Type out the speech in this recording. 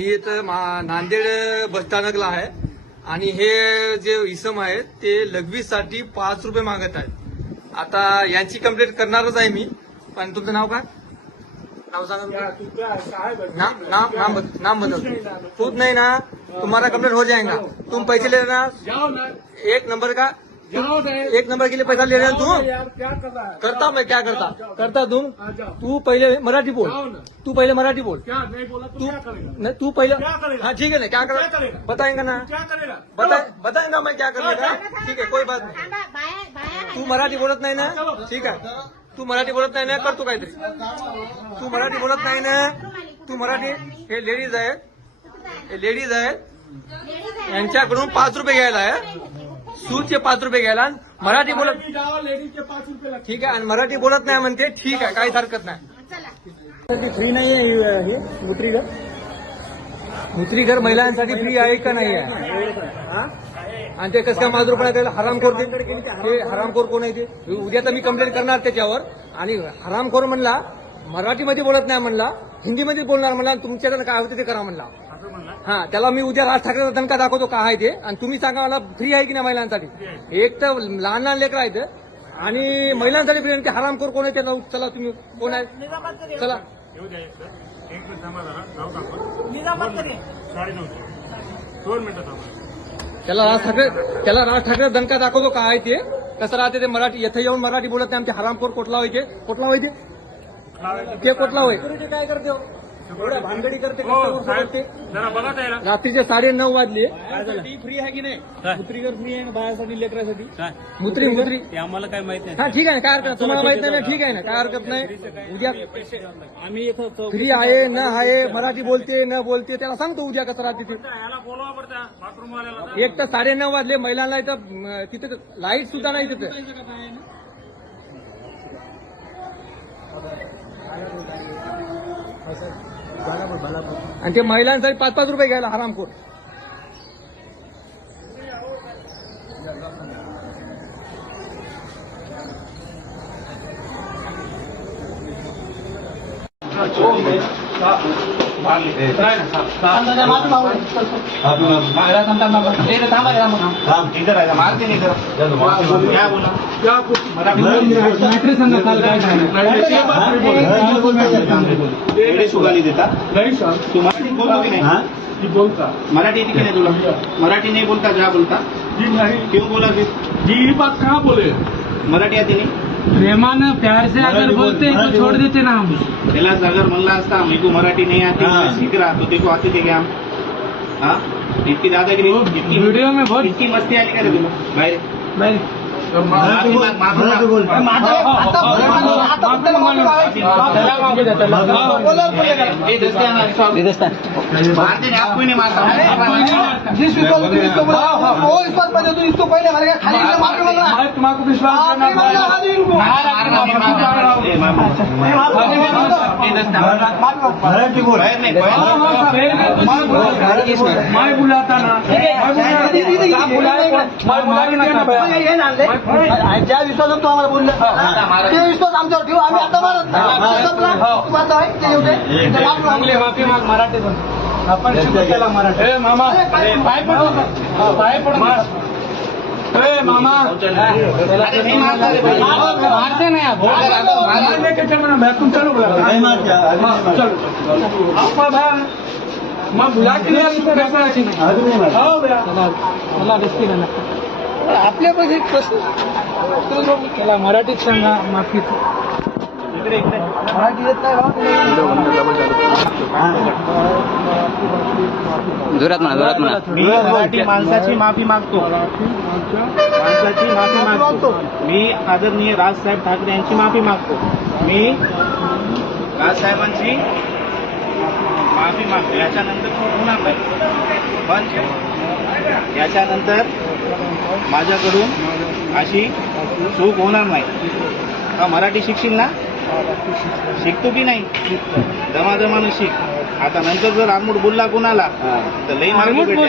मी इथं नांदेड बसस्थानकला आहे आणि हे जे इसम आहेत ते लघवीसाठी 5 रुपये मागत आहेत. आता यांची कंप्लेंट करणारच आहे मी. पण तुमचं नाव काय? नाव सांगा. नाम बदल खुद नहीं ना, तुम्हारा कंप्लेंट हो जाएगा. तुम पैसे ले रहे ना, 1 नंबर का 1 नंबर के लिए पैसा ले रहे हो तुम. करता मैं क्या करता तुम. तू पहले मराठी बोल. तू पहले मराठी बोल. तू पहले. हाँ ठीक है ना, क्या करेगा बताएंगा ना. बताएंगा मैं क्या करेगा. ठीक है कोई बात नहीं. तू मराठी बोलत नाही ना. ठीक आहे. तू मराठी बोलत नाही ना, करतो काहीतरी. तू मराठी बोलत नाही ना. तू मराठी. हे लेडीज आहेत यांच्याकडून 5 रुपये घ्यायला आहे. सूटचे 5 रुपये घ्यायला. मराठी बोलत लेडीजचे 5 रुपये. ठीक आहे. आणि मराठी बोलत नाही म्हणते. ठीक आहे काहीच हरकत नाही. फ्री नाही आहे हे मूत्रीघर महिलांसाठी फ्री आहे का नाही आहे. आणि ते कसं काय 5 रुपये त्याला हरामखोर. ते हरामखोर कोण आहे ते. उद्या तर मी कंप्लेंट करणार त्याच्यावर. आणि हरामखोर म्हणला मराठीमध्ये बोलत नाही म्हणला, हिंदीमध्ये बोलणार म्हणला. तुमच्याकडे काय होते ते करा म्हणला. हा त्याला मी उद्या राज ठाकरेचा दणका दाखवतो काय आहे ते. आणि तुम्ही सांगा मला फ्री आहे की नाही महिलांसाठी. एक तर लहान लहान लेकरं आहेत आणि महिलांसाठी फ्री. ते हरामखोर कोण आहे त्याला. चला तुम्ही कोण आहे चला. त्याला राज ठाकरे दणका दाखवतो काय आहे ते. कसं राहते ते मराठी. इथं येऊन मराठी बोलत नाही. आमचे हरामखोर कोटला व्हायचे. ते कोटला होय. काय करते एवढ्या भानगडी करते. रात्रीचे 9:30 वाजले. फ्री आहे की नाही. मूत्रीघर फ्री आहे ना बायासाठी लेकरासाठी. मूत्री आम्हाला काय माहिती हा ठीक आहे काय हरकत. तुम्हाला माहित नाही ना. ठीक आहे ना काय हरकत नाही. उद्या आम्ही फ्री आहे न आहे मराठी बोलते न बोलते त्याला सांगतो उद्या कसं राहते ते. एक तर 9:30 वाजले. महिलांना इथं तिथे लाईट सुद्धा नाही तिथे. आणि ते महिलांसाठी 5-5 रुपये घ्यायला हरामखोर. मराठी की नहीं बोला. मराठी नहीं बोलता क्या बोलता. क्यों बोला फिर. ये बात कहाँ बोले. मराठी आती नहीं. प्रेमान प्यार से अगर बोलते हैं तो छोड़ देते ना हम. त्याला अगर म्हणला असता मेरे को मराठी नहीं आती मैं सीख रहा तो तेको आती थे क्या हम. हाँ इतकी दादागिरी वीडियो में बहुत इतकी मस्ती आली का रे तुला बाहेर. मारते नहीं आपको नहीं मारता. जिस विश्वास तुम इसको बोला वो विश्वास पर तुम इसको पहले मारेगा. खाली मार बोल रहा है. तुम्हारा विश्वास मैं बुलाता ना. ज्या विश्वासात तो आम्हाला बोललं ते विश्वास आमच्यावर ठेवू. आम्ही आता मारत माफी माग मराठीतून. आपण शुद्ध केला मराठी. मामा पाय पडून मामा मारते नहीं आप. मैं बुला के नहीं आपल्या पैसे त्याला मराठीत सांगा. माफी जोरात म्हणा. मी मराठी माणसाची माफी मागतो. मी आदरणीय राजसाहेब ठाकरे यांची माफी मागतो. मी राजसाहेबांची माफी मागतो. याच्यानंतर चूक होणार नाही. पण याच्यानंतर माझ्याकडून अशी चूक होणार नाही. का मराठी शिकशील ना. शिकतो की नाही. दमादमानं शिक. आता नंतर जर आडमुठ बोलला कुणाला तर लई मार्ग भेटेल.